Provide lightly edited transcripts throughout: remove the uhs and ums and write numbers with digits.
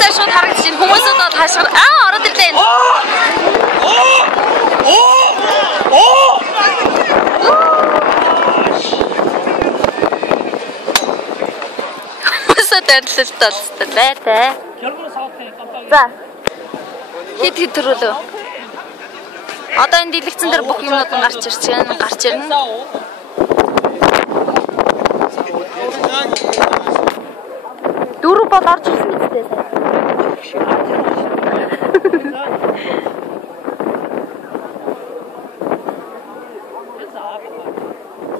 цаа шууд харагдаж байна. Хүмүүсүүд тааш ороод ирлээ. Хүмүүсүүд арилжуултал байтай. За. Хэд төрөлөө. Одоо энэ дэлгэцэн дээр бүх юмнууд нь гарч ирнэ. Дөрөв бол орж ирсэн үстэй сайн.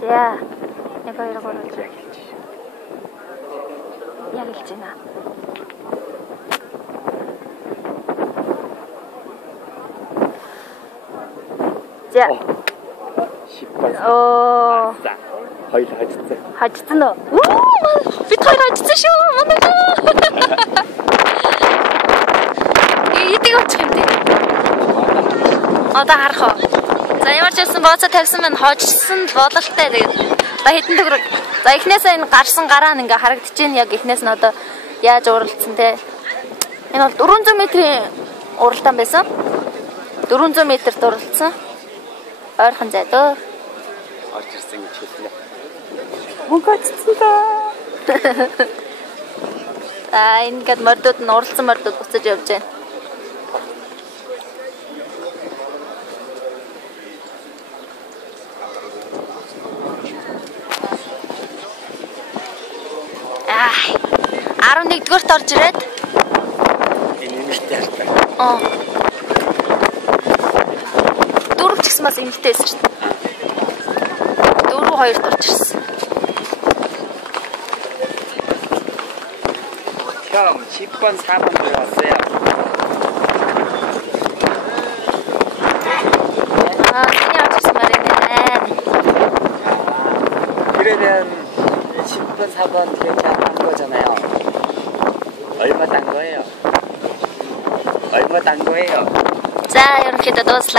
Яа. Яг хоёр гурав. Яг илж байна. За. Оо. Хоёр хажицсан. Хажицсан уу? Бид хоёр хажицсан шүү. Манай. Эдийг очих юм дээ. Одоо харах уу? За ямар ч байсан бооцоо тавьсан байна. Хожсон л бололтой. Тэгээд одоо хэдэн төгрөг. За эхнээсээ энэ гарсан гараа нь ингээ харагдаж байна. Яг эхнээс нь одоо яаж уралдсан те. Энэ бол 400 метрийн уралдаан байсан. 400 метрт уралдсан. Ойрхон зай дөө. Орж ирсэн гэж хэллээ. Мөнгө очсон даа. Ингээд мордууд нь уралсан мордууд буцаж явж байна. Аа. 11-р орж ирээд. Нэмэгтэй хартай. Дөрөв ч гэсэн бас эмэгтэй байсан шүү дээ. 4-2-т орж ирсэн. 처음 10번 4번 들어왔어요. 신이 어쩔 말이네. 그러면 10번 4번 이렇게 한 거잖아요. 얼마 딴 거예요? 얼마 딴 거예요? 자, 이렇게 다 넣었어.